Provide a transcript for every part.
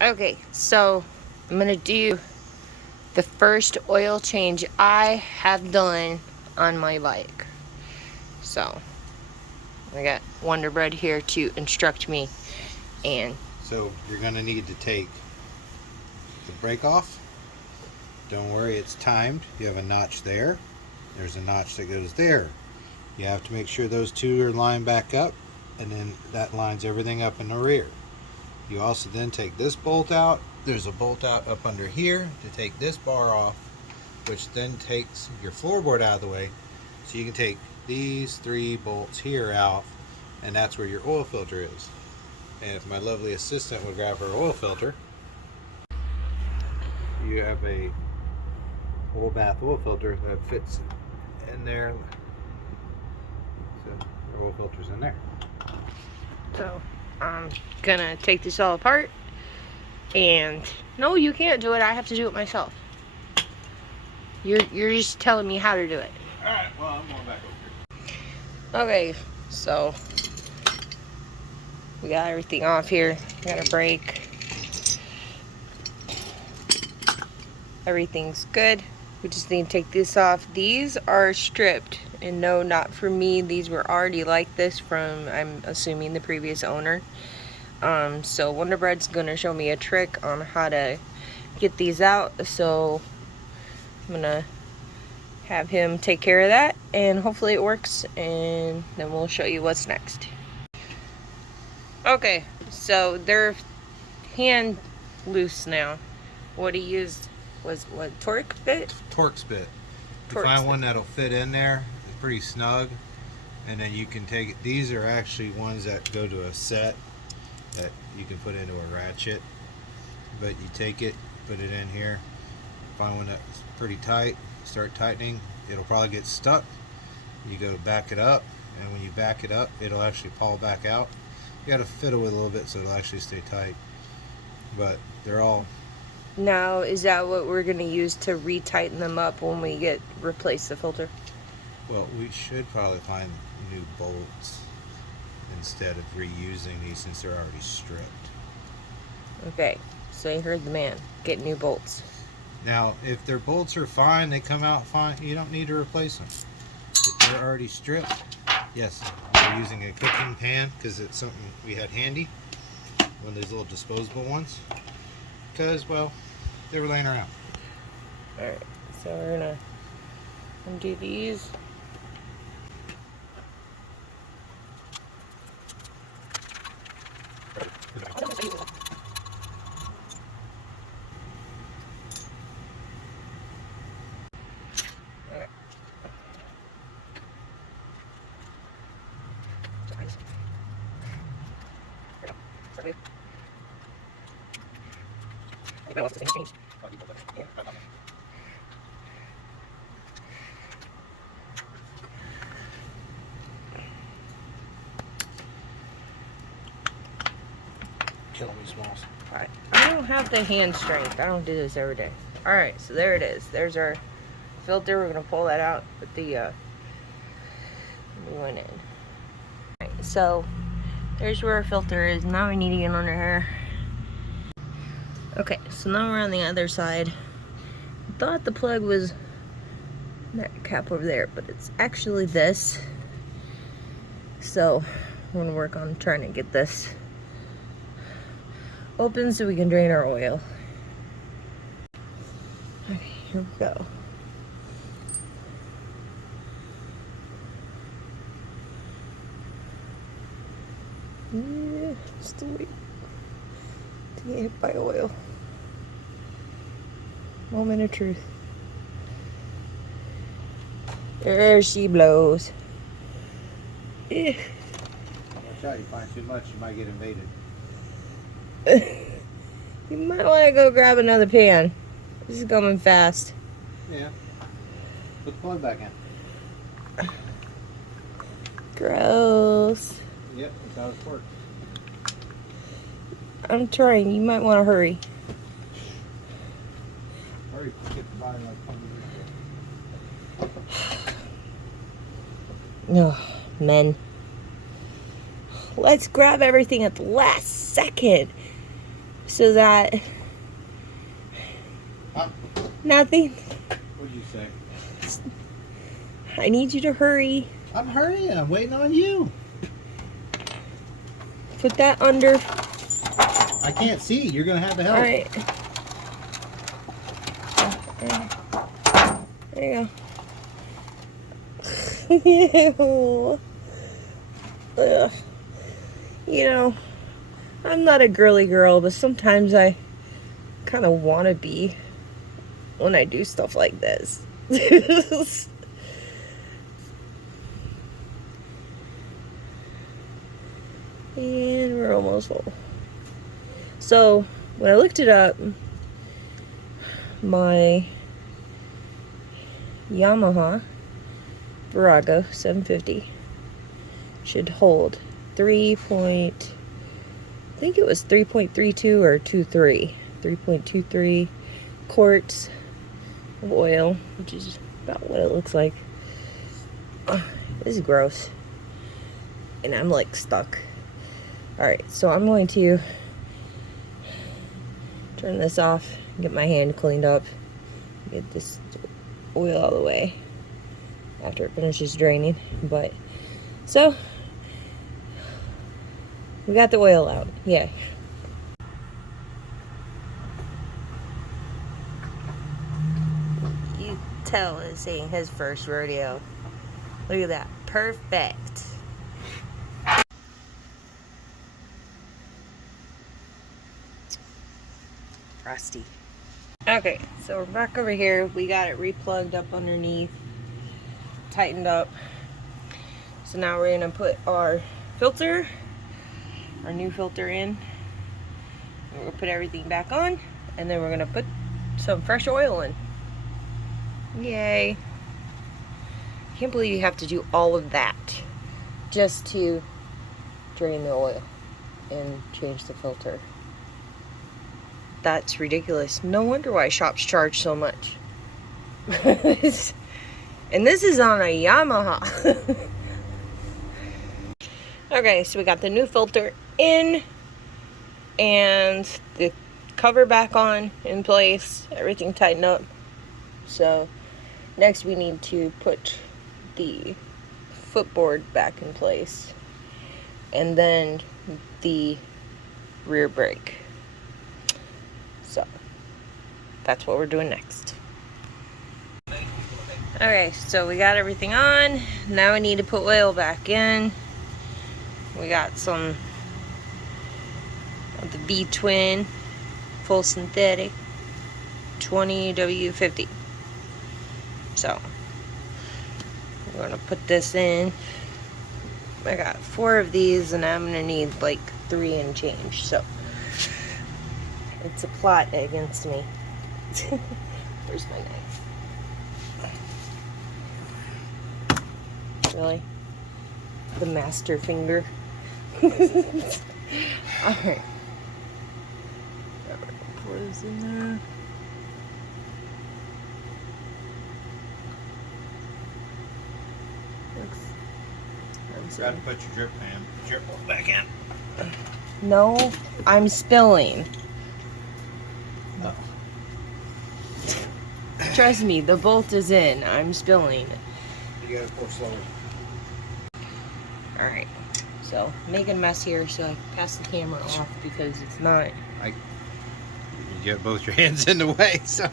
Okay, so I'm gonna do the first oil change I have done on my bike. So I got Wonder Bread here to instruct me. And So you're going to need to take the brake off. Don't worry, it's timed. You have a notch there. There's a notch that goes there. You have to make sure those two are lined back up, and then that lines everything up in the rear. You also then take this bolt out. There's a bolt out up under here to take this bar off, which then takes your floorboard out of the way. So you can take these 3 bolts here out, and that's where your oil filter is. And if my lovely assistant would grab her oil filter, you have a full bath oil filter that fits in there. So your oil filter's in there. so I'm gonna take this all apart. And no, you can't do it. I have to do it myself. You're just telling me how to do it. Alright, well, I'm going back over here. Okay, so we got everything off here. We got a brake. Everything's good. We just need to take this off. These are stripped, and no, not for me. These were already like this from, I'm assuming, the previous owner. So Wonder Bread's gonna show me a trick on how to get these out. So I'm gonna have him take care of that, and hopefully it works, and then we'll show you what's next. Okay, so they're hand loose now. What he used was what, torque bit? Torx bit. You Torx find bit. one that'll fit in there. It's pretty snug. And then you can take it. These are actually ones that go to a set that you can put into a ratchet. But you take it, put it in here. Find one that's pretty tight. Start tightening. It'll probably get stuck. You go back it up, and when you back it up, it'll actually pull back out. You got to fiddle with it a little bit so it'll actually stay tight. But they're all. Now, is that what we're gonna use to retighten them up when we replace the filter? Well, we should probably find new bolts instead of reusing these since they're already stripped. Okay, so you heard the man. Get new bolts. Now, if their bolts are fine, they come out fine, you don't need to replace them. If they're already stripped, yes, we're using a cooking pan because it's something we had handy. One of these little disposable ones. Because, well, they were laying around. Alright, so we're gonna undo these. Killing me, Smalls. Alright, I don't have the hand strength. I don't do this every day. Alright, so there it is. There's our filter. We're gonna pull that out with the new one in. Alright, so there's where our filter is. Now we need to get under here. Okay, so now we're on the other side. I thought the plug was that cap over there, but it's actually this. So we're gonna work on trying to get this open so we can drain our oil. Okay, here we go. Yeah, still wait to get hit by oil. Moment of truth. There she blows. Watch out, you find too much, you might get invaded. You might want to go grab another pan. This is coming fast. Yeah. Put the plug back in. Gross. Yep, that's how it works. I'm trying. You might want to hurry. Hurry, get the body like 20 minutes. No, men. Let's grab everything at the last second. so that Huh? nothing. What did you say? I need you to hurry. I'm hurrying. I'm waiting on you. Put that under. I can't see. You're going to have to help. All right. There you go. Ew. Ugh. You know, I'm not a girly girl, but sometimes I kind of want to be when I do stuff like this. And we're almost full. So, when I looked it up, my Yamaha Virago 750 should hold 3. I think it was 3.32 or 3.23 quarts of oil, which is about what it looks like. This is gross. And I'm like stuck. Alright, so I'm going to turn this off, get my hand cleaned up, get this oil out of the way after it finishes draining. But, so, we got the oil out. Yay. You tell this ain't his first rodeo. Look at that. Perfect. Rusty. Okay, so we're back over here. We got it replugged up underneath, tightened up. So now we're gonna put our filter, our new filter in. We're gonna put everything back on, and then we're gonna put some fresh oil in. Yay. Can't believe you have to do all of that just to drain the oil and change the filter. That's ridiculous. No wonder why shops charge so much. And this is on a Yamaha. Okay, so we got the new filter in and the cover back on in place, everything tightened up. So next we need to put the footboard back in place and then the rear brake. So that's what we're doing next. Okay, so we got everything on. Now we need to put oil back in. We got some of the V-twin full synthetic 20W50. So we're gonna put this in. I got 4 of these and I'm gonna need like 3 and change, so it's a plot against me. Where's my knife? Really? The master finger. Alright. Pour this in there. Got to put your drip back in. No, I'm spilling. No. Trust me, the bolt is in. I'm spilling. You gotta pour slower. Alright, so making a mess here, so I pass the camera off because it's not. You get both your hands in the way, so.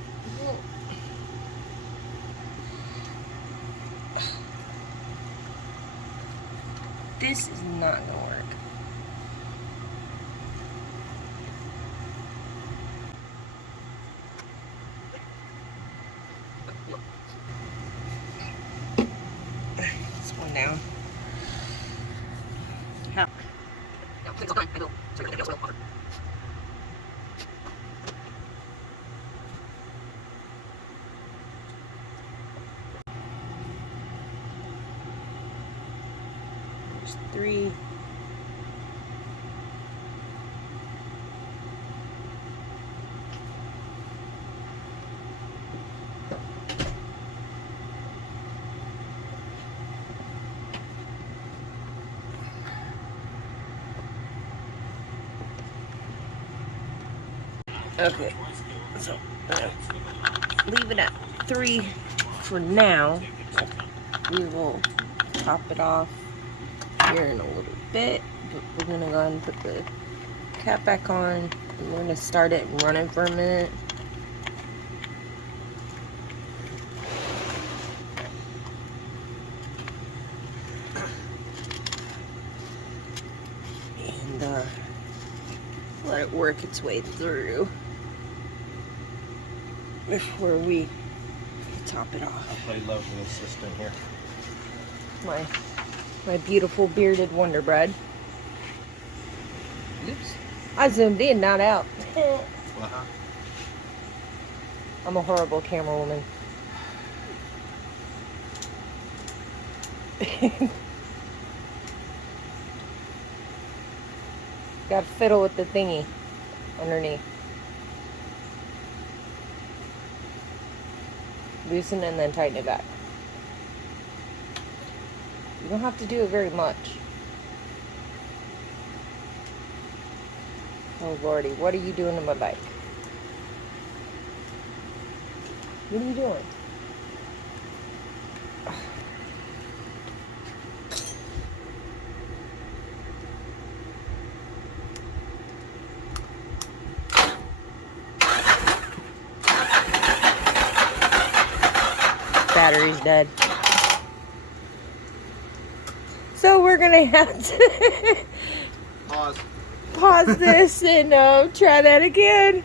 This is not gonna work. This one down. How? There's 3. Okay, so I'm gonna leave it at 3 for now. We will top it off here in a little bit, but we're gonna go ahead and put the cap back on, and we're gonna start it running for a minute. And let it work its way through before we top it off. I play lovely assistant here. My beautiful bearded Wonder Bread. Oops. I zoomed in, not out. I'm a horrible camera woman. Got to fiddle with the thingy underneath. Loosen and then tighten it back. You don't have to do it very much. Oh lordy, what are you doing to my bike? What are you doing? Battery's dead. So we're gonna have to Pause. pause this and try that again.